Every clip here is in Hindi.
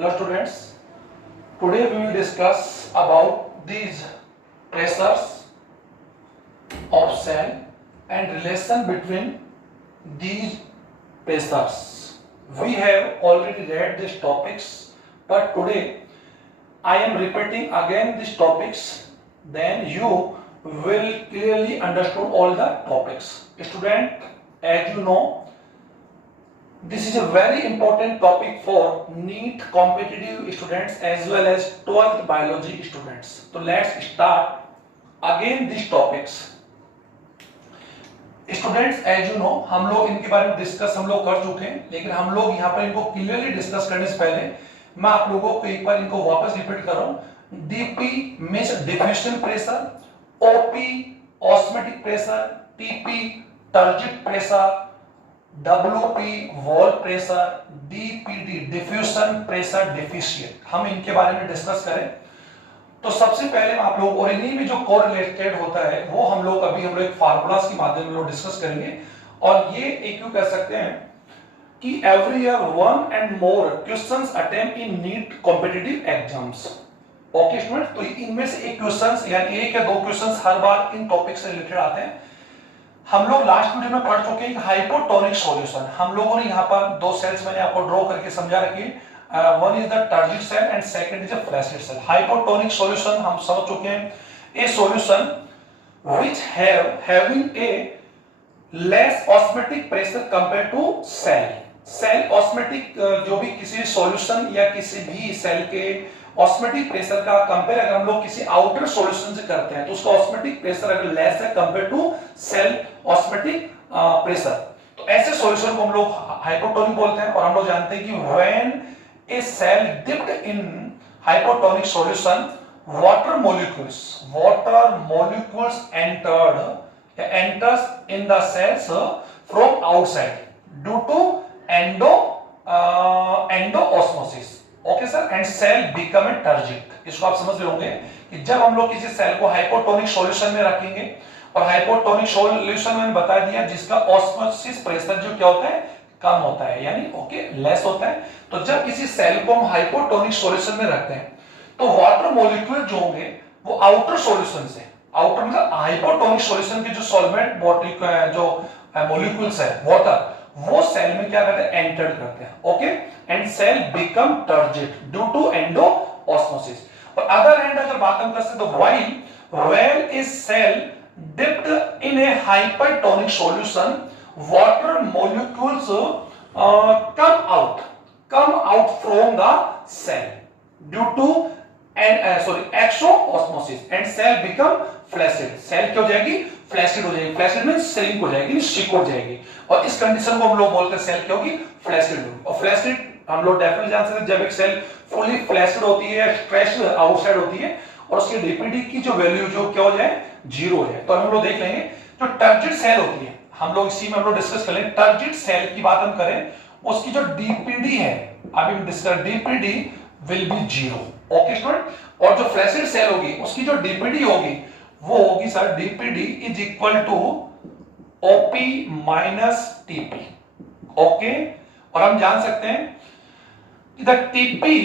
Hello students, today we will discuss about these pressures of cell and relation between these pressures. We have already read these topics, but today I am repeating again these topics, then you will clearly understand all the topics. Student, as you know, this is a very important topic for NEET competitive students as well as 12th biology students. So let's start again these topics. Students, as you know, हम लोग इनके बारे में डिस्कस हम लोग कर चुके हैं, लेकिन हम लोग यहाँ पर इनको क्लियरली डिस्कस करने से पहले मैं आप लोगों को एक बार इनको वापस रिपीट कर रहा हूँ. DP means diffusion pressure, OP osmotic pressure, TP turgid pressure, WP wall pressure, DPD diffusion pressure deficient. हम इनके बारे में डिस्कस करें तो सबसे पहले आप लोग और इन्हीं में जो कोरिलेटेड होता है वो हम लोग एक फार्मूलास के माध्यम में डिस्कस करेंगे. और ये एक कह सकते हैं कि every year one and more questions attempt in NEET competitive exams. Okay student, तो इनमें से एक क्वेश्चंस यानी एक या दो क्वेश्चंस हर बार इन टॉपिक से रिलेटेड आते हैं. हम लोग लास्ट वीडियो में पढ़ चुके हैं हाइपोटोनिक सॉल्यूशन. हम लोगों ने यहाँ पर दो सेल्स मैंने आपको ड्रॉ करके समझा रखी. One is the turgid cell and second is a flaccid cell. Hypotonic solution हम समझ चुके हैं, a solution which having a less osmotic pressure compare to cell. Cell osmotic जो भी किसी सॉल्यूशन या किसी भी सेल के ऑस्मोटिक प्रेशर का कंपेयर अगर हम लोग किसी आउटर सॉल्यूशन से करते हैं तो उसका ऑस्मोटिक प्रेशर अगर लेस है compare to cell osmotic pressure, तो ऐसे सॉल्यूशन को हम लोग हाइपोटोनिक बोलते हैं. और हम लोग जानते हैं कि when a cell dipped in hypotonic solution water molecules enters in the cells from outside due to endoosmosis. Okay sir, and cell become a turgid. इसको आप समझ रहे होंगे कि जब हम लोग किसी सेल को हाइपोटोनिक सॉल्यूशन में रखेंगे, और हाइपोटोनिक सॉल्यूशन में बता दिया जिसका ऑस्मोसिस प्रेशर जो क्या होता है, कम होता है, यानी ओके लेस होता है. तो जब किसी सेल को हम हाइपोटोनिक सॉल्यूशन में रखते हैं तो वाटर मॉलिक्यूल जो होंगे वो आउटर सॉल्यूशन से, आउटर मतलब हाइपोटोनिक सॉल्यूशन के जो सॉल्वेंट जो मॉलिक्यूल्स है वाटर, वो सेल में क्या करते हैं, एंटर करते हैं. Okay, and cell become turgid due to endosmosis. और अदर हैंड अगर बात हम करते हैं तो when is cell dipped in a hypertonic solution water molecules come out from the cell due to exoosmosis and cell become flaccid. Cell क्या हो जाएगी, फ्लैसिड हो जाएगी. फ्लैसिड मींस श्रिंक हो जाएगी, श्रिंक हो जाएगी. और इस कंडीशन को हम लोग बोलते हैं सेल क्या होगी, फ्लैसिड होगी. और फ्लैसिड हम लोग डेफिनेटली जान सकते हैं जब एक सेल फुली फ्लैसिड होती है, स्ट्रेच्ड आउटसाइड होती है और उसकी डीपीडी की जो वैल्यू जो क्या हो जाए, जीरो हो जाए. तो हम लोग देख लेंगे जो टर्जिट सेल होती है, हम लोग इसी में हम लोग डिस्कस कर लेंगे. टर्जिट सेल की बात हम करें, उसकी जो डीपीडी है अभी हम discuss, DPD will be zero. Okay student, और जो फ्लैसिड सेल होगी उसकी जो डीपीडी होगी वो होगी sir DPD is equal to OP minus TP. Okay, और हम जान सकते हैं कि the TP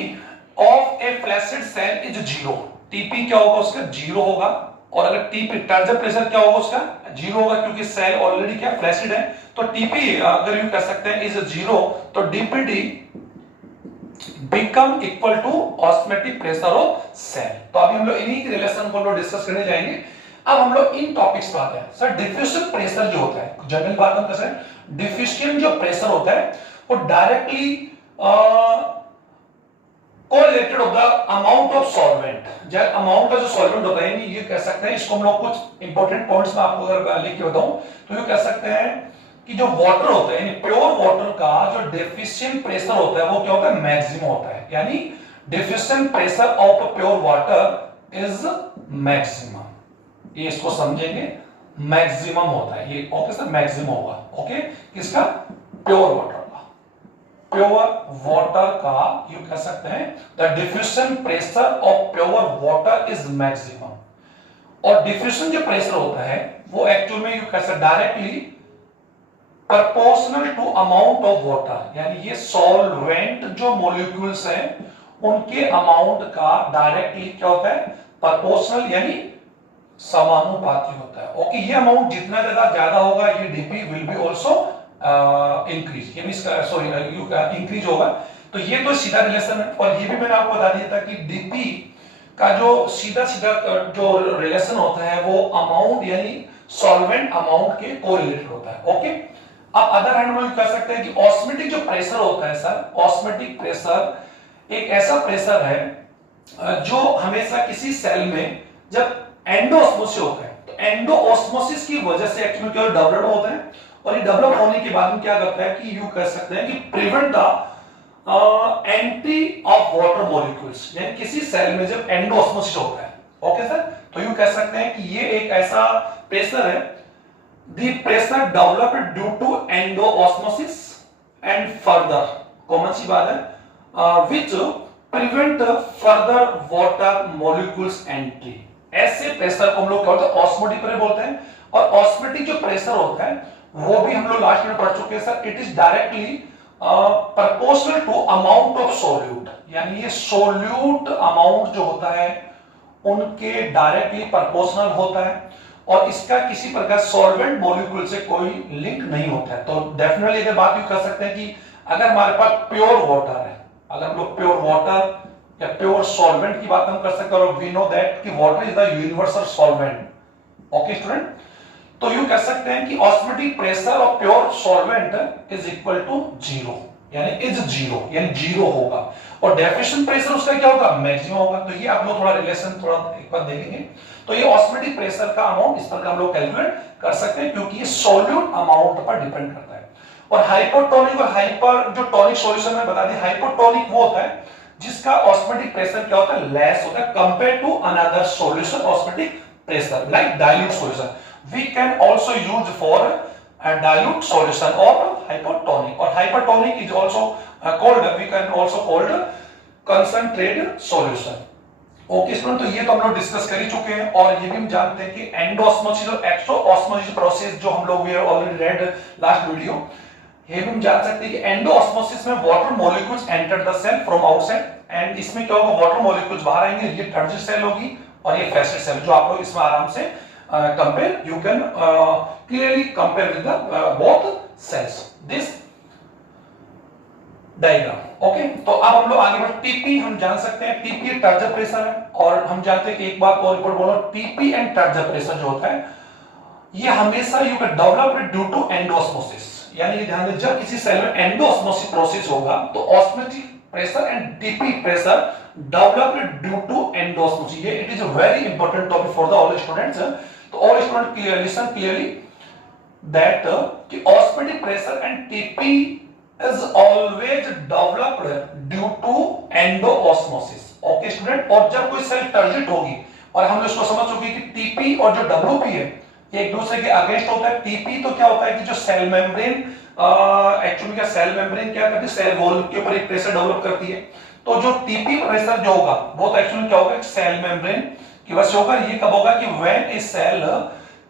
of a flaccid cell is zero. TP क्या होगा उसका, जीरो होगा. और अगर टीपी टर्जिट प्रेशर क्या होगा उसका, जीरो होगा, क्योंकि सेल ऑलरेडी क्या फ्लैसिड है. तो टीपी अगर यूं कह सकते हैं इज जीरो, तो DPD become equal to osmotic pressure of cell. तो अभी हम लोग इन्हीं के रिलेशन को लोग डिस्कस करने जाएंगे. अब हम लोग इन टॉपिक्स पे आते हैं. सर डिफ्यूजन प्रेशर जो होता है, जनरल बात हम कर सकते हैं, डिफ्यूजन जो प्रेशर होता है वो directly correlated of the amount of solvent. जब अमाउंट का जो सॉल्वेंट होता है, ये कह सकते हैं, इसको हम लोग कुछ इंपॉर्टेंट पॉइंट्स में आपको अगर लिख के बताऊं तो ये कह सकते हैं कि जो वाटर होता है, यानी प्योर वाटर का जो डिफ्यूजन प्रेशर होता है वो क्या होता है, मैक्सिमम होता है. यानी diffusion pressure of pure water is maximum. ये इसको समझेंगे, मैक्सिमम होता है ये. ओके सर, मैक्सिमम होगा. ओके, किसका, प्योर वाटर का. प्योर वाटर का यू कह सकते हैं the diffusion pressure of pure water is maximum. और डिफ्यूजन जो प्रेशर होता है वो एक्चुअल में यू कह सकते directly proportional to amount of water, यानी ये सॉल्वेंट जो मॉलिक्यूल्स हैं उनके अमाउंट का डायरेक्टली क्या होता है, प्रोपोर्शनल यानी समानुपाती होता है। ओके, ये अमाउंट जितना ज्यादा होगा ये DP will be also increase, यानी इसका सॉरी इंक्रीज होगा। तो ये तो सीधा रिलेशन है। और ये भी मैंने आपको बता दिया था कि डीपी का जो सीधा सीधा जो रिलेशन होता है वो अमाउंट यानी सॉल्वेंट अमाउंट के कोरिलेटेड होता है। ओके, अब अदर हैंड हम कह सकते हैं कि ऑस्मेटिक जो प्रेशर होता है सर, ऑस्मेटिक प्रेशर एक ऐसा प्रेशर है जो हमेशा किसी सेल में जब एंडोऑस्मोसिस होता है तो एंडोऑस्मोसिस की वजह से एक्चुअली क्या डेवलप होता है, और ये डेवलप होने के बाद में क्या करता है कि यू कह सकते हैं कि prevent the entry of water molecules, यानी किसी सेल में जब एंडोऑस्मोसिस होता है। ओके सर, तो यू कह सकते हैं कि ये एक ऐसा प्रेशर है, the pressure developed due to endosmosis and further, common सी बात है, which prevent further water molecules entry. ऐसे प्रेशर को हम लोग क्या बोलते हैं, ऑस्मोटिक प्रेशर बोलते हैं। और ऑस्मोटिक जो प्रेशर होता है वो भी हम लोग लास्ट में पढ़ चुके हैं sir, it is directly proportional to amount of solute, यानी ये सोल्यूट अमाउंट जो होता है उनके डायरेक्टली प्रोपोर्शनल होता है, और इसका किसी प्रकार सॉल्वेंट मॉलिक्यूल से कोई लिंक नहीं होता है। तो डेफिनेटली अगर बात यूं कर सकते हैं कि अगर हमारे पास प्योर वाटर है, अगर हम लोग प्योर वाटर या प्योर सॉल्वेंट की बात हम कर सकते हैं, और वी नो दैट कि water is the universal solvent. Okay student, तो यू कह सकते हैं कि osmotic pressure of pure solvent is equal to zero, यानी इज जीरो, यानी जीरो होगा। और डेफिशिएंट प्रेशर उसका क्या होगा, मैक्सिमम होगा। तो ये आप लोग थोड़ा रिलेशन थोड़ा एक बार देखेंगे। तो ये ऑस्मोटिक प्रेशर का अमाउंट इस प्रकार हम लोग कैलकुलेट कर सकते हैं, क्योंकि ये सॉल्यूट अमाउंट पर डिपेंड करता है। और हाइपोटोनिक और हाइपर जो टॉनिक सॉल्यूशन में बता दें, हाइपोटोनिक वो होता है जिसका ऑस्मोटिक प्रेशर क्या होता है, लेस होता है compare to another solution osmotic pressure like dilute solution. We can also use for a dilute solution of hypertonic, or hypertonic is also called, we can also called concentrated solution. Okay student, तो ये तो हम लोग डिस्कस कर ही चुके हैं। और ये भी हम जानते हैं कि एंडोऑस्मोसिस और एक्सोऑस्मोसिस प्रोसेस जो हम लोग we have already read last video, ये भी हम जान सकते हैं कि एंडोऑस्मोसिस में water molecules enter the cell from outside, and इसमें क्या होगा, वाटर मॉलिक्यूल्स बाहर आएंगे, ये टर्जिड सेल होगी और ये फैसेट सेल, जो आप लोग इसमें आराम से compare, you can clearly compare with the both cells this diagram. okay, तो अब हम लोग आगे बढ़, टीपी हम जान सकते हैं, टीपी टर्जर प्रेशर है। और हम जानते हैं कि एक बात और रिपोर्ट बोलो, टीपी एंड टर्जर प्रेशर जो होता है ये हमेशा you can develop due to endosmosis, यानी ये ध्यान दें जब किसी सेल में एंडोऑस्मोसिस प्रोसेस होगा तो osmotic pressure and TP pressure developed due to endosmosis. ये it is a very important topic for the all students. तो all student clear listen clearly that कि osmotic pressure and TP is always developed due to endosmosis. Okay student, और जब कोई सेल टर्जिट होगी, और हम इसको समझ चुके कि टीपी और जो डब्ल्यूपी है ये एक दूसरे के अगेंस्ट होता है। टीपी तो क्या होता है कि जो सेल मेम्ब्रेन एक्चुअली क्या सेल मेम्ब्रेन क्या करती है, सेल वॉल के ऊपर एक प्रेशर डेवलप करती है। तो जो टीपी प्रेशर जो होगा वो तो एक्चुअली क्या होगा, सेल मेम्ब्रेन की वजह से होगा। ये कब होगा कि when a cell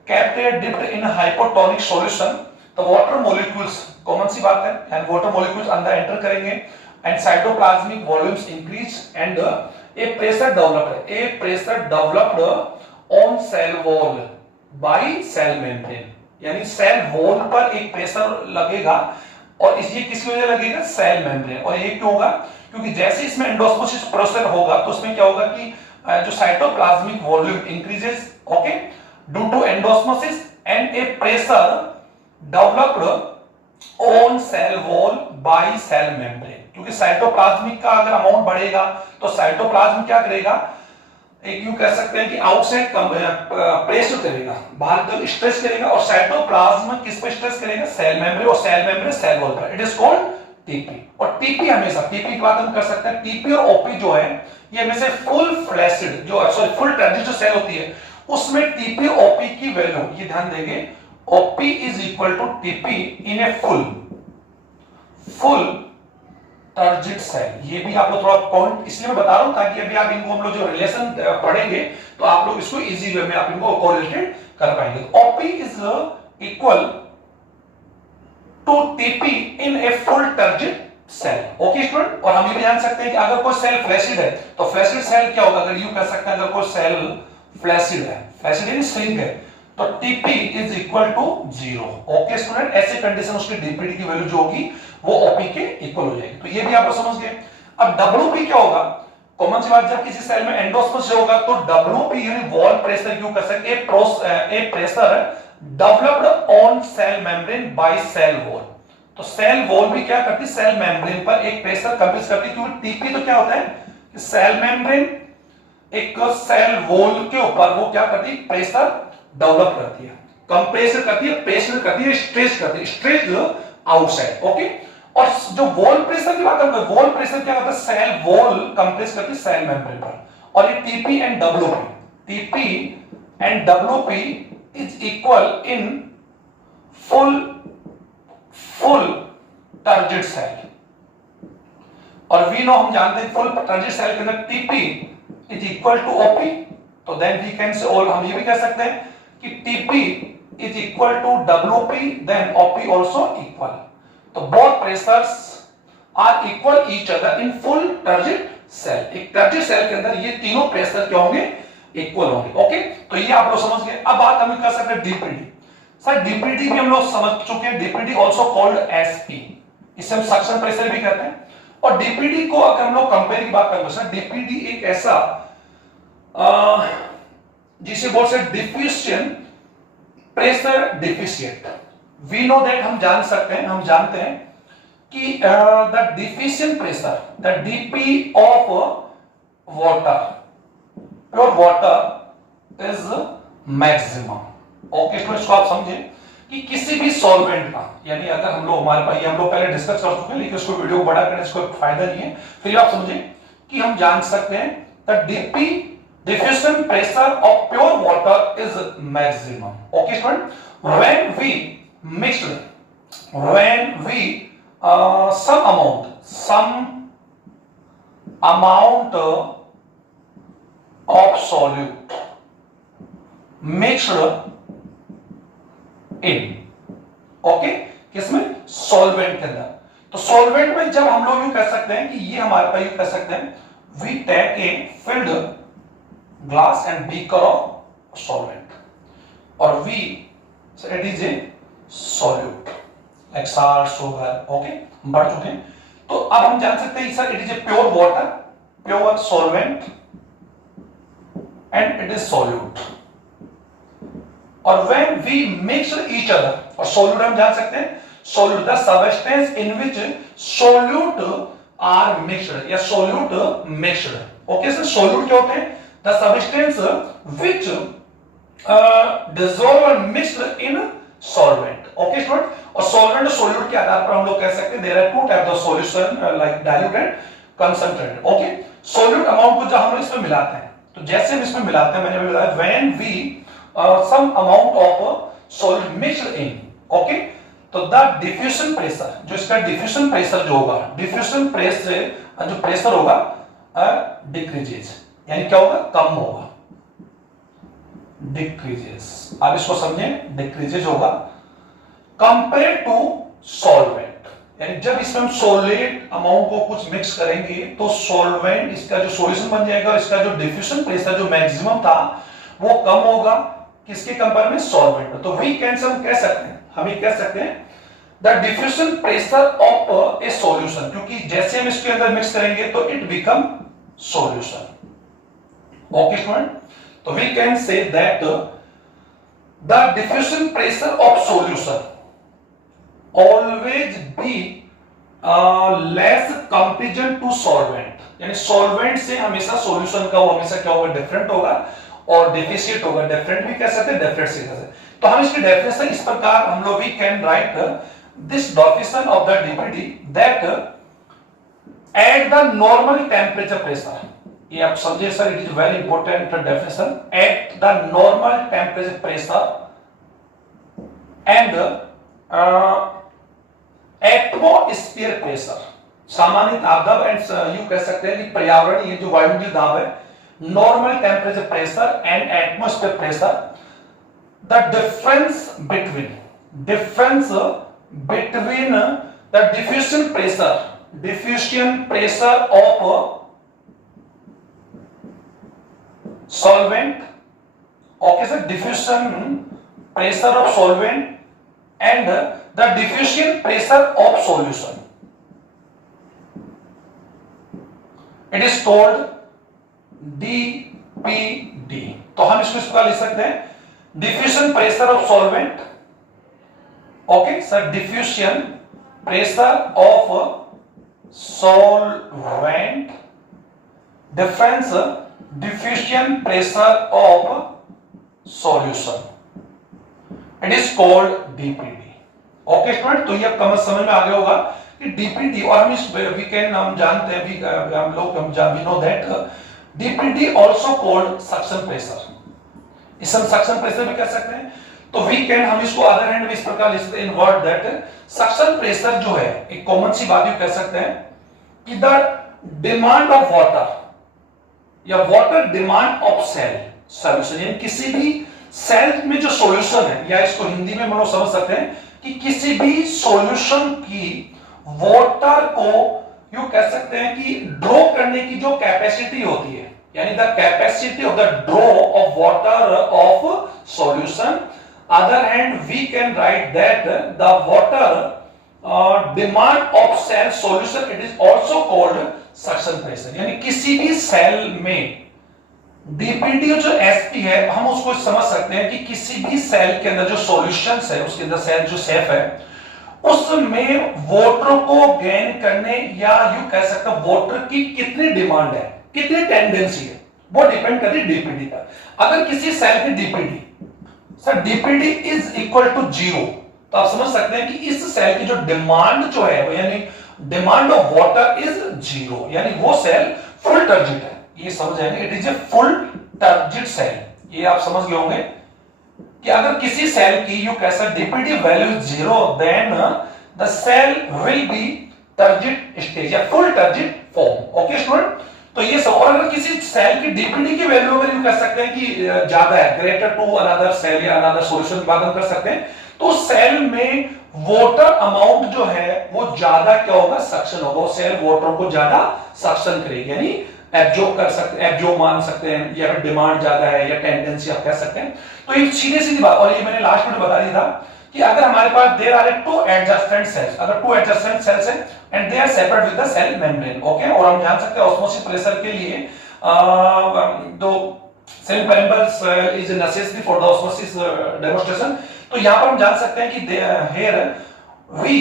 kept dipped in hypotonic solution, the water molecules, common सी बात है, and water molecules अंदर एंटर करेंगे and cytoplasmic volumes increase and a pressure developed on cell wall by cell membrane, यानी सेल वॉल पर एक प्रेशर लगेगा, और इसलिए किसकी वजह लगेगा, सेल मेम्ब्रेन। और ये क्यों होगा, क्योंकि जैसे इसमें एंडोऑस्मोसिस प्रोसेस होगा तो उसमें क्या होगा कि जो cytoplasmic volume increases, okay, due to endosmosis and a pressure developed on cell wall by cell membrane. क्योंकि साइटोप्लाज्मिक का अगर अमाउंट बढ़ेगा तो साइटोप्लाज्म क्या करेगा, एक यूं कह सकते हैं कि आउटसाइड प्रेस करेगा, बाहर तक स्ट्रेस करेगा, और साइटोप्लाज्म किस पे स्ट्रेस करेगा, सेल मेम्ब्रेन, और सेल मेम्ब्रेन सेल वॉल पर। It is called TP. और टीपी हमेशा, टीपी की बात हम कर सकते हैं, टीपी और ओपी जो है ये हमेशा फुल फ्लैसिड जो सॉरी फुल टर्जिड जो सेल होती है उसमें टीपी ओपी की वैल्यू, ये ध्यान देंगे, OP is equal to TP in a full turgid cell. ये भी आप लोग थोड़ा पॉइंट इसलिए मैं बता रहा हूं ताकि अभी आप इनको हम लोग जो रिलेशन पढ़ेंगे तो आप लोग इसको इजी वे में आप इनको कोरिलेटेड कर पाएंगे। OP is equal to TP in a full turgid cell. Okay student, और हम ये भी जान सकते हैं कि अगर कोई सेल फ्लैसिड है तो फ्लैसिड सेल क्या होगा, अगर यूं कह सकते हैं अगर कोई सेल फ्लैसिड है, फ्लैसिड यानी श्रिंक है, तो Tp is equal to 0। Okay student, ऐसे कंडीशन उसकी डीपीडी की वैल्यू जो होगी वो ओपी के इक्वल हो जाएगी। तो ये भी आप लोग समझ गए। अब डब्ल्यूपी क्या होगा, कॉमन सी बात, जब किसी सेल में एंडोस्पर्स होगा तो डब्ल्यूपी यानी वॉल प्रेशर क्यों कर सकते हैं, a pressure developed on cell membrane by cell wall. तो सेल वॉल भी क्या करती है, सेल मेम्ब्रेन पर एक प्रेशर कंप्रेस करती है, क्योंकि टीपी तो क्या होता है कि सेल मेम्ब्रेन एक सेल वॉल के ऊपर वो क्या करती है, प्रेशर डेवलप करती है, कंप्रेस करती है, प्रेशर करती है, स्ट्रेच करती है, स्ट्रेच आउटसाइड। ओके, और जो वॉल प्रेशर की बात करते हैं, वॉल प्रेशर क्या होता है, सेल वॉल कंप्रेस करती है सेल मेम्ब्रेन पर। और ये TP and WP, TP and WP is equal in full turgid cell. और वी नो, हम जानते हैं फुल टारगेट सेल के अंदर TP is equal to OP. तो देन वी कैन से, और हम ये भी कह सकते हैं कि TP is equal to WP, then OP also equal. तो both pressures are equal each other in full turgid cell. एक टारगेट सेल के अंदर ये तीनों प्रेशर क्या होंगे, इक्वल होंगे। ओके, तो ये आप लोग समझ गए। अब बात हम कर सकते हैं डीपीडी। सर डीपीडी भी हम लोग समझ चुके हैं, डीपीडी आल्सो कॉल्ड एसपी, इसे हम सक्शन प्रेशर भी कहते हैं। और डीपीडी को अगर हम लोग कंपेयर की बात करें, सर डीपीडी एक ऐसा जिसे बोल सकते diffusion pressure deficient. We know that, हम जान सकते हैं, हम जानते हैं कि the deficient pressure, the DP of water, pure water is maximum. Okay students, इसको आप समझें कि किसी भी सॉल्वेंट का, यानी अगर हम लोग हमारे पास, ये हम लोग पहले डिस्कस कर चुके हैं लेकिन इसको वीडियो को बड़ा करने से कोई फायदा नहीं है, फिर आप समझें कि हम जान सकते हैं the DP diffusion pressure of pure water is maximum. Okay student, when we mixed, when we some amount of solute mixed in, okay, किसमें, सॉल्वेंट के अंदर। तो सॉल्वेंट में जब हम लोग यूं कह सकते हैं कि ये हमारे पास यूं कह सकते हैं, we take a filled glass and beaker of solvent, और we, it is a solute like salt, sugar, okay, बढ़ चुके हैं। तो अब हम जान सकते हैं sir it is a pure water, pure solvent and it is solute. और when we mix each other, और सॉल्यूट हम जान सकते हैं, solute the substance in which solute are mixed, या solute mixed. Okay sir, solute क्या होते हैं, द सब्सटेंस विच डिसॉल्व और mixed in solvent. Okay student, और सॉल्वेंट और सॉल्यूट के आधार पर हम लोग कह सकते हैं there are two types of solution like dilute and concentrated. Okay, solute amount को जब हम लोग इसमें मिलाते हैं, तो जैसे हम इसमें मिलाते हैं, मैंने अभी बताया, when we some amount of solute mixed in, okay, तो द डिफ्यूजन प्रेशर, जो इसका डिफ्यूजन प्रेशर जो होगा, डिफ्यूजन प्रेशर जो प्रेशर होगा डिक्रीजेस, यानी क्या होगा, कम होगा, डिक्रीजेस। आप इसको समझें, डिक्रीजेस होगा कंपेयर टू सॉल्वेंट, यानी जब इसमें हम सॉलिड अमाउंट को कुछ मिक्स करेंगे तो सॉल्वेंट, इसका जो सॉल्यूशन बन जाएगा, और इसका जो डिफ्यूजन प्रेशर जो मैक्सिमम था वो कम होगा, किसके कंपेयर में, सॉल्वेंट में। तो वी कैन हम कह सकते हैं, हम ये कह सकते हैं the diffusion pressure of a solution, क्योंकि जैसे हम इसके अंदर मिक्स करेंगे तो it become solution. Okay student, तो we can say that the diffusion pressure of solution always be less comparison to solvent, यानी सॉल्वेंट से हमेशा सॉल्यूशन का वो हमेशा क्या होगा, डिफरेंट होगा, और डेफिशिएंट होगा। डिफरेंट भी कह सकते हैं, डिफरेंट से कह सकते हैं। तो हम इसकी डेफिनेशन इस प्रकार हम लोग we can write this definition of the DPD that at the normal temperature pressure, ये आप समझिए sir, it is very important definition, at the normal temperature pressure and atmosphere pressure, सामान्य दाब एंड यू कह सकते हैं कि पर्यावरण, ये जो वायुमंडलीय दाब है, normal temperature pressure and atmosphere pressure, the difference between the diffusion pressure, diffusion pressure of solvent. Okay sir, diffusion pressure of solvent and the diffusion pressure of solution, it is called DPD. तो हम इसको इस प्रकार लिख सकते हैं, diffusion pressure of solvent. Okay sir, diffusion pressure of solvent difference diffusion pressure of solution, it is called DPD. Okay student, तो ये अब समझ में आ गया होगा कि DPD, और हम इस हम जानते हैं, हम लोग we know that DPD also called suction pressure. इसे हम suction pressure भी कह सकते हैं. तो हम इसको अदर हैंड में इस प्रकार लिख सकते हैं, इन वर्ड दैट सक्शन प्रेशर जो है, एक कॉमन सी बात ये कह सकते हैं कि द डिमांड ऑफ वाटर या water demand of cell solution, यानी किसी भी सेल में जो सॉल्यूशन है, या इसको हिंदी में हम लोग समझ सकते हैं कि किसी भी सॉल्यूशन की वाटर को यूं कह सकते हैं कि ड्रॉ करने की जो कैपेसिटी होती है, यानी the capacity of the draw of water of solution. Other hand, we can write that the water demand of cell solution, it is also called suction pressure. यानी किसी भी सेल में DPD जो SP है, हम उसको समझ सकते हैं कि किसी भी सेल के अंदर जो सॉल्यूशन है, उसके अंदर सेल जो सेफ है, उसमें वाटर को गेन करने, या यूं कह सकते हैं वाटर की कितनी डिमांड है, कितनी टेंडेंसी है, वो डिपेंड करती है DPD पर. अगर किसी सेल की DPD sir DPD is equal to 0, तो आप समझ सकते हैं कि इस सेल की जो डिमांड जो है, यानी डिमांड ऑफ वाटर इज 0, यानी वो सेल फुल टर्जिट है. ये समझ जाएंगे, it is a full turgid cell. ये आप समझ गए होंगे कि अगर किसी सेल की यू कैसा DPD value 0, then the cell will be turgid stage या full turgid form. Okay student, तो ये सब. और अगर किसी सेल की DPD की वैल्यू अगर यू कह सकते हैं कि ज्यादा है, ग्रेटर टू अनदर सेल या अनदर सॉल्यूशन की बात हम कर सकते हैं, तो सेल में वाटर अमाउंट जो है वो ज्यादा क्या होगा, सक्शन होगा. सेल वाटर को ज्यादा सक्शन करेगी, यानी एब्जॉर्ब कर सकते हैं, एब्जॉर्ब मान सकते हैं, या फिर डिमांड ज्यादा है, या टेंडेंसी आप कह सकते हैं. तो ये सीधी सीधी बात, और ये मैंने लास्ट में बता दिया था कि अगर हमारे पास there are two adjacent cells, अगर टू एडजस्टेंट सेल्स है and they are separate with the cell membrane. Okay, और हम जान सकते हैं ऑस्मोसिस प्रेशर के लिए दो cell membranes is necessary for the osmosis demonstration. तो यहां पर हम जान सकते हैं कि here we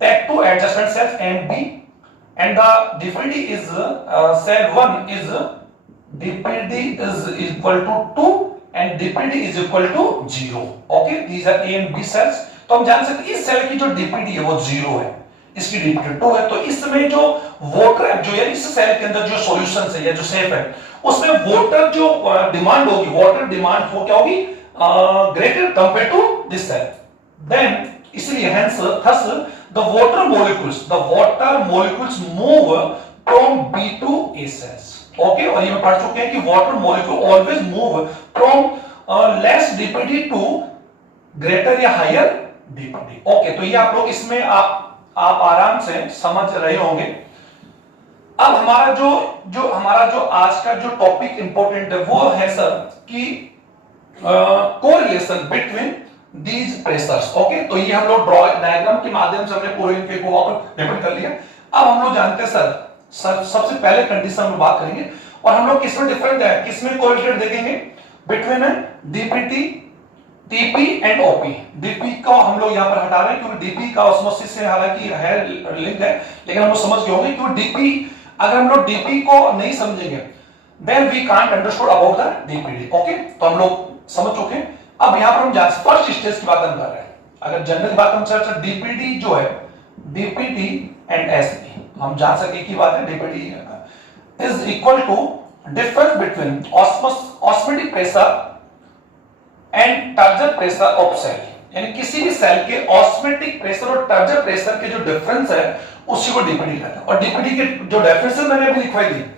take two adjacent cells and B, and the DPD is cell 1 is DPD is equal to 2 and DPD is equal to 0. Okay, these are A and B cells. तो हम जान सकते हैं इस सेल की जो DPD है वो 0 है, इसकी DPD 2 है. तो इसमें जो वाटर जो है इस सेल के अंदर जो सॉल्यूशन है या जो सेफ है, उसमें वाटर जो डिमांड होगी, वाटर डिमांड वो क्या होगी, greater compare to this cell. Then इसलिए hence thus the water molecules move from B to A cells. Okay, और ये हम पढ़ चुके हैं कि water molecule always move from less DPD to greater या higher DPD. Okay, तो ये आप लोग इसमें आप आराम से समझ रहे होंगे. अब हमारा जो आज का जो टॉपिक इंपॉर्टेंट है वो है सर कि correlation between these pressures. Okay, तो ये हम लोग डायग्राम के माध्यम से हमने पूरे इनके को वापस रिपीट कर लिया. अब हम लोग जानते हैं सर सबसे पहले कंडीशन में बात करेंगे, और हम लोग किसमें डिफरेंट है, किसमें कोरिलेटेड देखेंगे, between DPT, TP and OP. DP को हम लोग यहां पर हटा रहे हैं क्योंकि DP का ऑस्मोसिस से हालांकि है लिंक है, लेकिन हम लोग समझ गए होंगे क्योंकि DP, अगर हम लोग DP को नहीं समझेंगे then we can't understood about the DPD. Okay, तो हम लोग समझ चुके हैं. अब यहां पर हम फर्स्ट स्टेज की बात हम कर रहे हैं. अगर जनरल बात हम चर्चा DPD जो है, DPD एंड SP, हम जान सके की बात है, DPD is equal to difference between osmotic pressure and turgor pressure of cell. यानी किसी भी सेल के ऑस्मोटिक प्रेशर और टर्जर प्रेशर के जो डिफरेंस है उसी को DPD कहते हैं. और DPD के जो डेफिनेशन मैंने अभी लिखवाई थी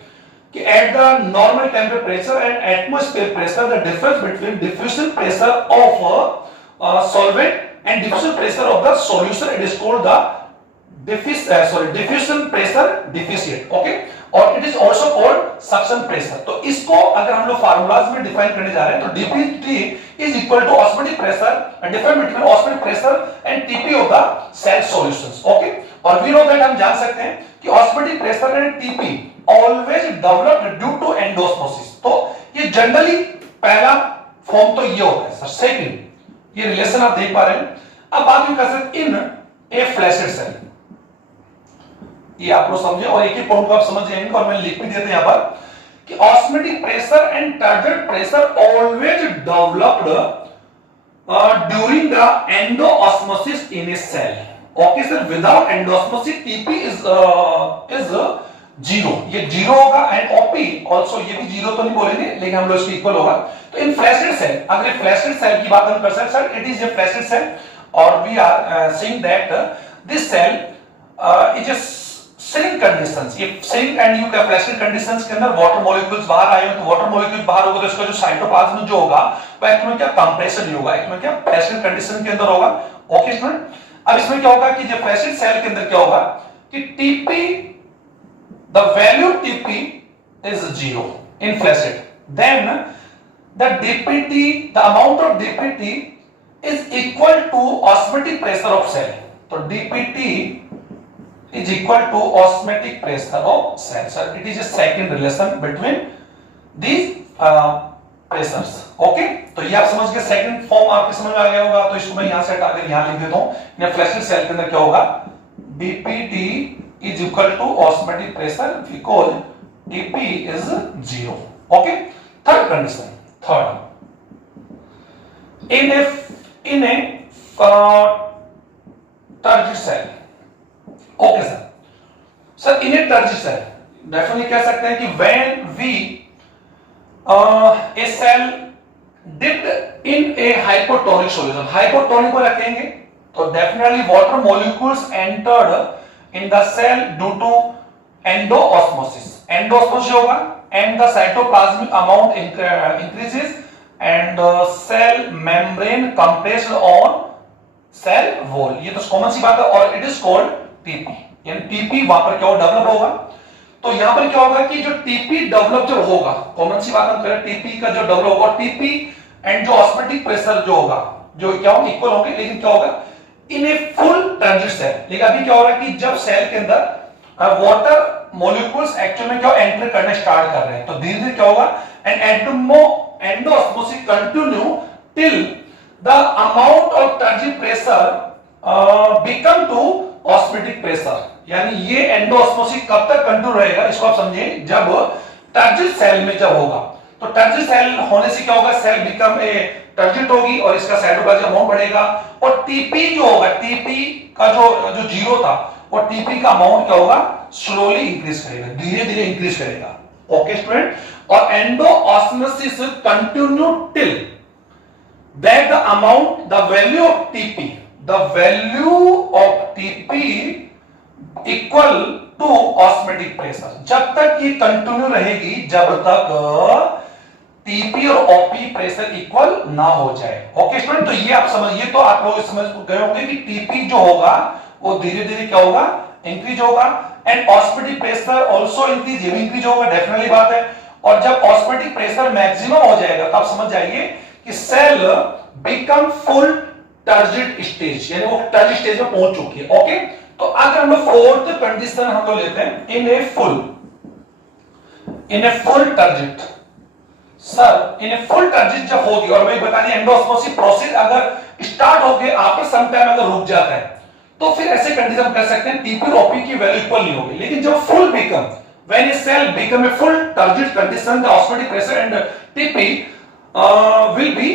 कि at the normal temperature and atmospheric pressure, the difference between diffusion pressure of solvent and diffusion pressure of the solution, it is called the diffusion pressure deficient, okay, और it is also called suction pressure. तो इसको अगर हम लोग फार्मूलाज में डिफाइन करने जा रहे हैं तो DPT is equal to osmotic pressure, difference between osmotic pressure and TP of the cell solutions, okay. और वी नो दैट, हम जान सकते हैं कि osmotic pressure and TP always developed due to endosmosis. तो ये जनरली पहला फॉर्म तो ये होता है सर। सेकंड, ये रिलेशन आप देख पा रहे हैं। अब बात कर सकते इन ए फ्लैसिड सेल, ये आप लोग समझे और एक ही पॉइंट को आप समझ जाएंगे और मैं लिख भी देते हैं यहां पर कि osmotic pressure and turgor pressure always developed during the endosmosis in a cell, okay sir. Without endosmosis TP is zero, ये जीरो होगा एंड ओपी आल्सो, ये भी जीरो तो नहीं बोलेंगे लेकिन हम लोग इसके इक्वल होगा। तो इन फ्लैसिड सेल, अगर फ्लैसिड सेल की बात हम कर सकते हैं sir, it is a flaccid cell और we are saying that this cell is a shrink conditions. ये श्रिंक एंड यू क्या फ्लैसिड कंडीशंस के अंदर वाटर मॉलिक्यूल्स बाहर आए हो, तो वाटर मॉलिक्यूल्स बाहर होगा तो इसका जो साइटोप्लाज्म जो होगा वो एक में क्या कंप्रेशन होगा, एक में क्या फ्लैसिड कंडीशन के अंदर होगा, ओके स्टूडेंट। अब इसमें क्या होगा कि जो फ्लैसिड सेल के अंदर क्या होगा कि TP, the value TP is 0 in flaccid, then the dpt, the amount of dpt is equal to osmotic pressure of cell। तो dpt is equal to osmotic pressure of cell, sir। it is a second relation between these pressures, okay। तो ये आप समझ गए, सेकंड फॉर्म आपके समझ में आ गया होगा। तो इसको मैं यहां से हटाकर यहां लिख देता हूं। इन फ्लैशिड सेल के अंदर क्या होगा, dpt is equal to osmotic pressure because Tp is 0, okay। Third condition, in a turgid cell, okay sir, in a turgid cell definitely कह सकते हैं कि when we a cell dipped in a hypotonic solution, hypotonic को रखेंगे तो definitely water molecules entered in the cell due to endoosmosis, endoosmosis होगा and the cytoplasmic amount increases and cell membrane compressed on cell wall, ये तो कॉमन सी बात है। और it is called TP, यानी TP वहां पर क्या डेवलप होगा। तो यहां पर क्या होगा कि जो TP डेवलप जो होगा, कॉमन सी बात हम करें, TP का जो डेवलप होगा, TP एंड जो ऑस्मोटिक प्रेशर जो होगा, जो क्या होंगे इक्वल होंगे, लेकिन क्या होगा इन ए फुल टर्जिड सेल। लेकिन अभी क्या हो रहा है कि जब सेल के अंदर वाटर मॉलिक्यूल्स एक्चुअली में क्या एंटर करना स्टार्ट कर रहे हैं, तो धीरे धीरे क्या होगा and endosmosis continue till the amount of turgid pressure become to osmotic pressure. यानी ये एंडोऑस्मोसिस कब तक कंटिन्यू रहेगा, इसको आप समझिए, जब टर्जिड सेल में जब होगा। तो टर्जिड सेल होने से क्या होगा, सेल बिकम ए टर्जिड होगी और इसका साइटोप्लाज्म अमाउंट बढ़ेगा और टीपी जो होगा, टीपी का जो जीरो था वो टीपी का अमाउंट क्या होगा, स्लोली इंक्रीज करेगा, धीरे धीरे इंक्रीज करेगा, ओके स्टूडेंट। और endosmosis continue till that the amount, the value of TP, the value of TP equal to osmotic pressure. जब तक ये कंटिन्यू रहेगी, जब तक टीपी और ओपी प्रेशर इक्वल ना हो जाए, ओके स्टूडेंट। तो ये आप समझिए, तो आप लोग समझ गए होंगे कि टीपी जो होगा वो धीरे धीरे क्या होगा, इंक्रीज होगा and osmotic pressure also increase, ये भी इंक्रीज होगा, डेफिनेटली बात है। और जब ऑस्मोटिक प्रेशर मैक्सिमम हो जाएगा तो आप समझ जाइए कि cell become full turgid stage, यानी वो टर्जिड स्टेज में पहुंच चुकी है, ओके। तो अगर हम लोग फोर्थ कंडीशन हम लोग लेते हैं, इन a full turgid, sir in a full turgid जब होगी, और मैं बता दिया एंडोऑस्मोसिस प्रोसेस अगर स्टार्ट होके आफ्टर सम टाइम अगर रुक जाता है तो फिर ऐसे कंडीशन कर सकते हैं टीपी और ओपी की वैल्यू इक्वल नहीं होगी। लेकिन जब full become, when a cell become a full turgid condition, the osmotic pressure and TP will be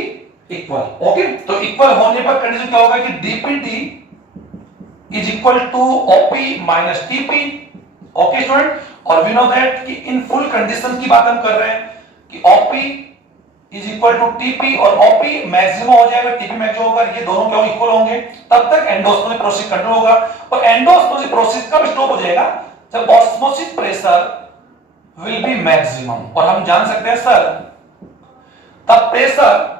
equal, okay. तो इक्वल होने पर कंडीशन क्या होगा कि DPT is equal to OP minus TP, okay student. और we know that कि इन फुल कंडीशन की बात हम कर रहे हैं कि OP is equal to TP और OP मैक्सिमम हो जाएगा, TP मैक्सिमम होगा, ये दोनों क्या इक्वल होंगे, तब तक एंडोऑस्मोसिस प्रोसेस कंट्रोल होगा। और एंडोऑस्मोसिस प्रोसेस कब स्टॉप हो जाएगा, जब osmosis pressure will be maximum. और हम जान सकते हैं sir the pressure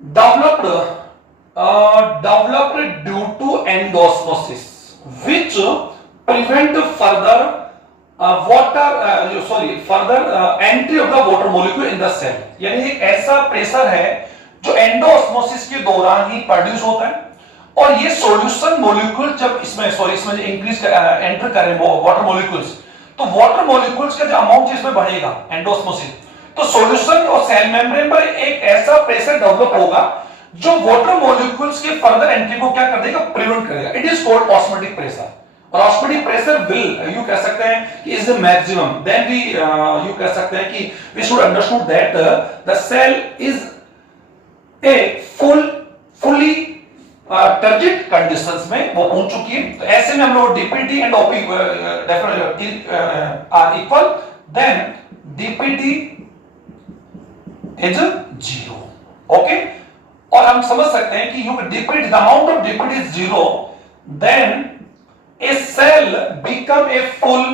developed due to endosmosis, which prevent further further entry of the water molecule in the cell। यानी एक ऐसा प्रेशर है जो एंडोऑस्मोसिस के दौरान ही प्रोड्यूस होता है, और ये सॉल्यूशन मॉलिक्यूल जब इसमें इंक्रीज एंटर करें वाटर मॉलिक्यूल्स, तो वाटर मॉलिक्यूल्स का जो अमाउंट इसमें बढ़ेगा एंडोऑस्मोसिस, तो सॉल्यूशन और सेल मेम्ब्रेन पर एक ऐसा प्रेशर डेवलप होगा जो वाटर मॉलिक्यूल्स के फर्दर एंट्री को क्या कर देगा, प्रिवेंट करेगा। It is called osmotic pressure. और ऑस्मोटिक प्रेशर विल यू कह सकते हैं कि is the maximum, then we you कह सकते हैं कि we should understood that the cell is a fully turgid conditions में वो पहुंच चुकी है। तो ऐसे में हम लोग DPT and OP definitely are equal, then DPT is 0। Okay, और हम समझ सकते हैं कि you DPT the amount of DPT is 0, then a cell become a full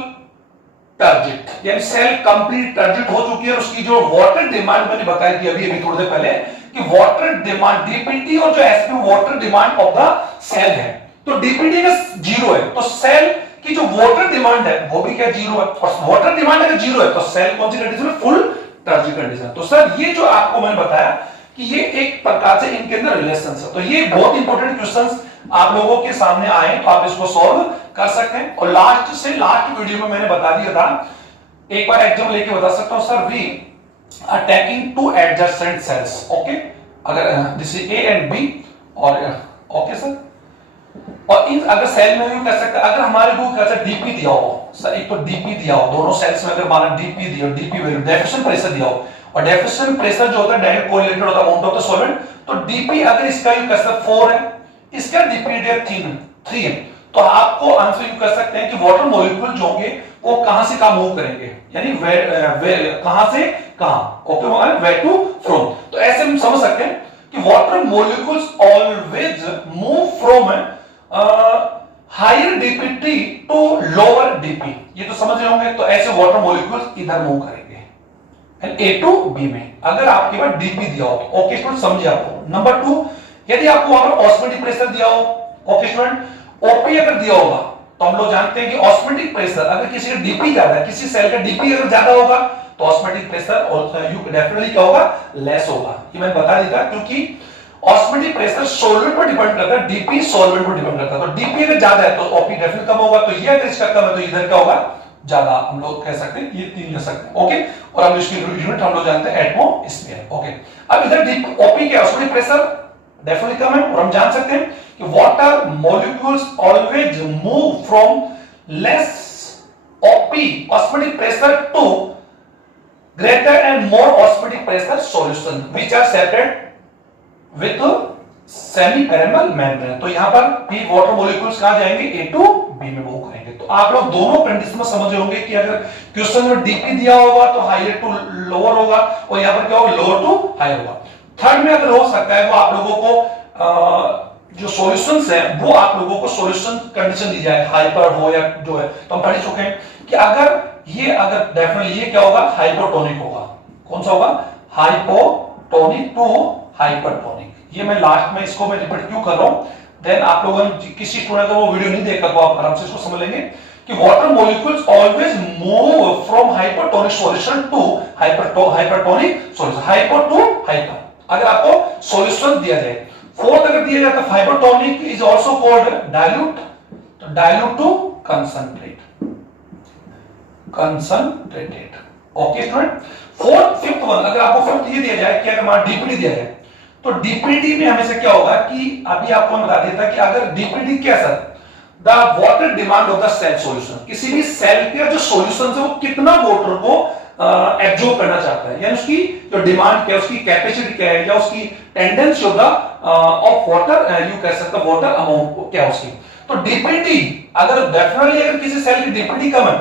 turgid, यानी सेल कंप्लीट टर्जिड हो चुकी है। उसकी जो वाटर डिमांड मैंने बताई थी अभी थोड़ी देर पहले कि वाटर डिमांड डीपीटी और जो SP water demand of the cell है, तो डीपीटी का 0 है, तो सेल की जो वाटर डिमांड है वो भी क्या 0 है, और वाटर डिमांड अगर 0 है तो सेल कौन सी कंडीशन में, फुल टर्जिड कंडीशन। तो सर ये जो आपको मैंने बताया कि ये एक प्रकार से इनके अंदर रिलेशंस है, तो ये बहुत इंपॉर्टेंट क्वेश्चंस आप लोगों के सामने आए तो आप इसको सॉल्व कर सकते हैं। और लास्ट वीडियो में मैंने बता दिया था, एक बार एग्जाम लेके बता सकता हूं sir, we are taking two adjacent cells, okay, अगर this is A and B, और ओके सर, और इन अगर सेल में भी कर सकते हैं, अगर हमारे को कैसा डीपी दिया हो सर, एक तो डीपी दिया हो, दोनों सेल्स में अगर हमारा डीपी दिया हो, डीपी वैल्यू डेफिशिएंट प्रेशर दिया हो, और डेफिशिएंट प्रेशर जो होता है डायरेक्ट कोरिलेटेड होता है अमाउंट ऑफ द सॉल्वेंट, तो डीपी अगर इसका यू कैसा 4 है, इसका डीपी 3 है, तो आपको आंसर यू कर सकते हैं कि वाटर मॉलिक्यूल जो होंगे वो कहां से कहां मूव करेंगे, यानी कहां से कहां, ओके, वेयर टू फ्रॉम। तो ऐसे हम समझ सकते हैं कि water molecules always move from higher DPT to lower DP, ये तो समझ रहे होंगे। तो ऐसे वाटर मॉलिक्यूल्स इधर मूव करेंगे एंड ए टू बी में, अगर आपके पास डीपी दिया हो तो। ओके स्टूडेंट, समझिए आपको। नंबर 2, यदि आपको वहां पर ऑस्मोटिक प्रेशर दिया हो, ओके स्टूडेंट, ओपी अगर दिया होगा तो हम लोग जानते हैं कि ऑस्मोटिक प्रेशर अगर किसी का डीपी ज्यादा है, किसी सेल का डीपी अगर ज्यादा होगा तो ऑस्मोटिक प्रेशर यू डेफिनेटली क्या होगा, लेस होगा। ये मैंने बता दिया क्योंकि ऑस्मोटिक प्रेशर सॉल्वेंट पर डिपेंड करता है, डीपी सॉल्वेंट पर डिपेंड करता है। तो डीपी अगर ज्यादा है तो ओपी डेफिनेटली कम होगा, तो ये अगर इसका कम है तो इधर क्या होगा, ज्यादा। हम लोग कह सकते हैं ये 3 ले सकते हैं, ओके। और हम इसकी यूनिट हम लोग जानते हैं एटमॉस्फेयर, ओके। अब इधर ओपी के ऑस्मोटिक प्रेशर डेफिनेटली कम है, और हम जान सकते हैं कि water molecules always move from less OP osmotic pressure to greater and more osmotic pressure solution which are separated with semi permeable membrane. तो यहां पर भी वाटर मॉलिक्यूल्स कहां जाएंगे, ए टू बी में मूव करेंगे। तो आप लोग दोनों कंडीशन में समझ होंगे कि अगर क्वेश्चन में डीपी दिया होगा तो हायर टू लोअर होगा, और यहां पर क्या होगा, लोअर टू हायर होगा। थर्ड में अगर हो सकता है वो आप लोगों को जो सॉल्यूशंस है वो आप लोगों को सॉल्यूशन कंडीशन दी जाए, हाइपर हो या जो है, तो हम पढ़ चुके हैं कि अगर डेफिनेटली ये क्या होगा, हाइपोटोनिक होगा। कौन सा होगा, हाइपोटोनिक टू हाइपरटोनिक। ये मैं लास्ट में इसको मैं रिपीट क्यों कर रहा हूं, देन आप लोगों ने किसी स्टूडेंट को वो वीडियो नहीं देखा तो आप आराम से इसको समझ लेंगे कि water molecules always move from hypertonic solution to hypertonic solution, hyper to hyper. अगर आपको सॉल्यूशन दिया जाए, फोर्थ अगर दिया जाए तो hypertonic is also called dilute, तो dilute to concentrated, okay student. Fourth fifth one, अगर आपको फिफ्थ ये दिया जाए कि अगर हमारा डीपीटी दिया है तो डीपीटी में हमेशा क्या होगा कि अभी आपको बता दिया था कि अगर डीपीटी क्या sir, the water demand of the cell solution, किसी भी सेल के जो सॉल्यूशन है वो कितना वाटर को एब्जॉर्ब करना चाहता है, यानी उसकी जो डिमांड क्या है, उसकी कैपेसिटी क्या है, या उसकी tendency of the of water you कह सकते हो वाटर अमाउंट क्या है उसकी। तो डीपीटी अगर डेफिनेटली अगर किसी सेल की डीपीटी कम है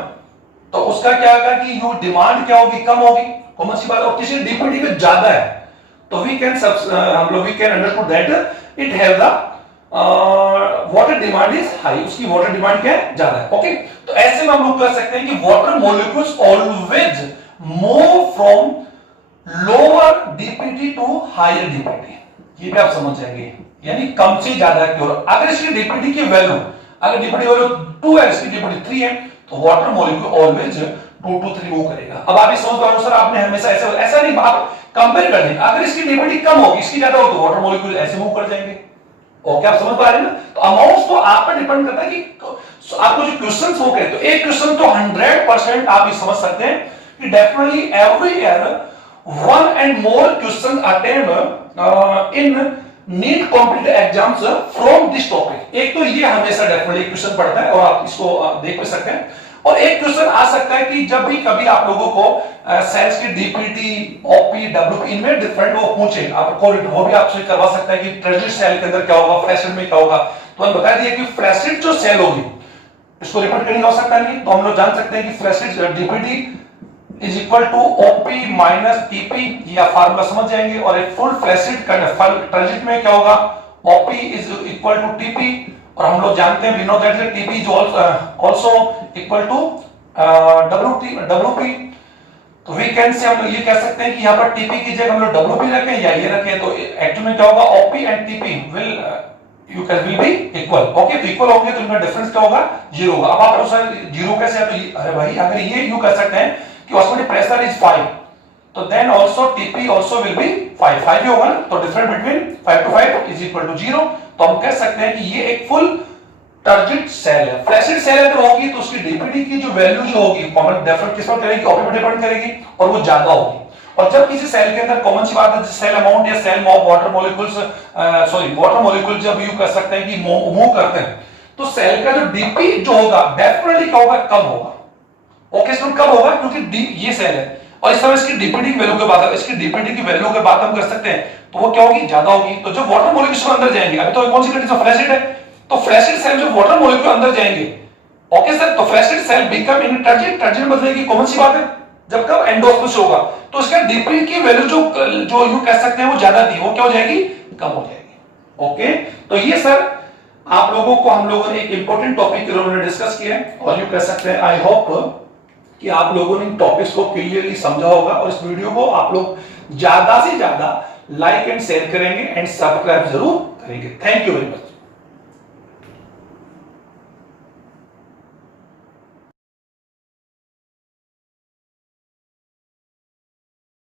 तो उसका क्या होगा कि यू डिमांड क्या होगी, कम होगी, कॉमन सी बात। और किसी डीपीटी में ज्यादा है तो we can understood that it have the water demand is high, उसकी वाटर डिमांड क्या है, ज्यादा है, ओके। तो ऐसे में हम लोग कह सकते हैं कि water molecules always move from lower DPT to higher DPT, ये भी आप समझ जाएंगे, यानी कम से ज्यादा की ओर। अगर इसकी डीपीटी की वैल्यू अगर डीपीटी वैल्यू 2 है, इसकी डीपीटी 3 है, तो water molecule always 2 to 3 move करेगा। अब आप ये समझ पा रहे हो सर, आपने हमेशा ऐसा नहीं, आप कंपेयर कर देंगे, अगर इसकी डीपीटी कम होगी, इसकी ज्यादा होगी, तो वाटर मॉलिक्यूल ऐसे मूव कर जाएंगे। ओके, आप समझ पा रहे हैं ना? तो अमाउंट्स तो आप पर डिपेंड करता है कि आपको जो क्वेश्चंस हो गए, तो एक क्वेश्चन तो 100% आप ये समझ सकते हैं कि definitely every year 1 and more question attempt in NEET competitive exams from this topic. एक तो ये हमेशा डेफिनेटली क्वेश्चन पढ़ता है और आप इसको देख भी सकते हैं, और एक क्वेश्चन आ सकता है कि जब भी कभी आप लोगों को सेल्स की डीपीटी, ओपी, डब्ल्यूपी इनमें डिफरेंट वो पूछे, आपको वो भी आपसे करवा सकता है कि ट्रेजिड सेल के अंदर क्या होगा, फ्लैसिड में क्या होगा। तो हम बता दिए कि फ्लैसिड जो सेल होगी, इसको रिपीट करने की आवश्यकता नहीं, तो हम लोग जान सकते हैं कि flaccid DPT is equal to OP minus TP, या फार्मूला समझ जाएंगे। और एक फुल फ्लैसिड ट्रेजिड में क्या होगा, OP is equal to TP, और हम लोग जानते हैं, we know that TP is also equal to WP. तो वी कैन से हम लोग ये कह सकते हैं कि यहां पर टीपी की जगह हम लोग डब्ल्यूपी रखें या ये रखें, तो एक्चुअली में क्या होगा, OP and TP will be equal. Okay, तो इक्वल होंगे तो इनका डिफरेंस क्या होगा, 0 होगा। अब आप सर 0 कैसे है, तो अरे भाई अगर ये यू कह सकते हैं कि ऑस्मोटिक प्रेशर इज 5, तो then also TP also will be 5 ही होगा ना, तो difference between 5 to 5 is equal to 0। तो हम कह सकते हैं कि ये एक फुल टर्जिड सेल है। फ्लैसिड सेल अगर होगी तो उसकी डीपीटी की जो वैल्यू जो होगी कॉमन डिफरेंट किस पर करेगी, ओपी पर डिपेंड करेगी, और वो ज्यादा होगी। और जब किसी सेल के अंदर कॉमन सी बात है, सेल अमाउंट या cell water molecules water molecule जब यू कह सकते हैं कि मूव करते हैं, तो सेल का जो डीपी जो होगा डेफिनेटली क्या होगा, कम होगा। ओके, इसमें कम होगा क्योंकि ये सेल है, और इस समय इसकी डीपीटी की वैल्यू की बात, इसकी डीपीटी की वैल्यू की बात हम कर सकते हैं, तो वो क्या होगी, ज्यादा होगी। तो जब वाटर मॉलिक्यूल्स अंदर जाएंगे, अभी तो कौन सी कंडीशन, फ्लैसिड है, तो फ्लैसिड सेल जो वाटर मॉलिक्यूल अंदर जाएंगे, ओके सर, तो flaccid cell become in turgid, turgid बदलेगी, कौन सी बात है, जब कब एंडोस्मोसिस होगा, तो इसका डीपी की वैल्यू जो यू कह सकते हैं वो ज्यादा थी, वो क्या हो जाएगी, कम हो जाएगी। ओके, तो ये सर आप लोगों को हम लोगों ने एक इंपॉर्टेंट टॉपिक के रूप में डिस्कस किया है, और यू कह सकते हैं आई होप कि आप लोगों ने इन टॉपिक्स को क्लियरली समझा होगा, और इस वीडियो को आप लोग ज्यादा से ज्यादा लाइक एंड शेयर करेंगे एंड सब्सक्राइब जरूर करेंगे। Thank you very much.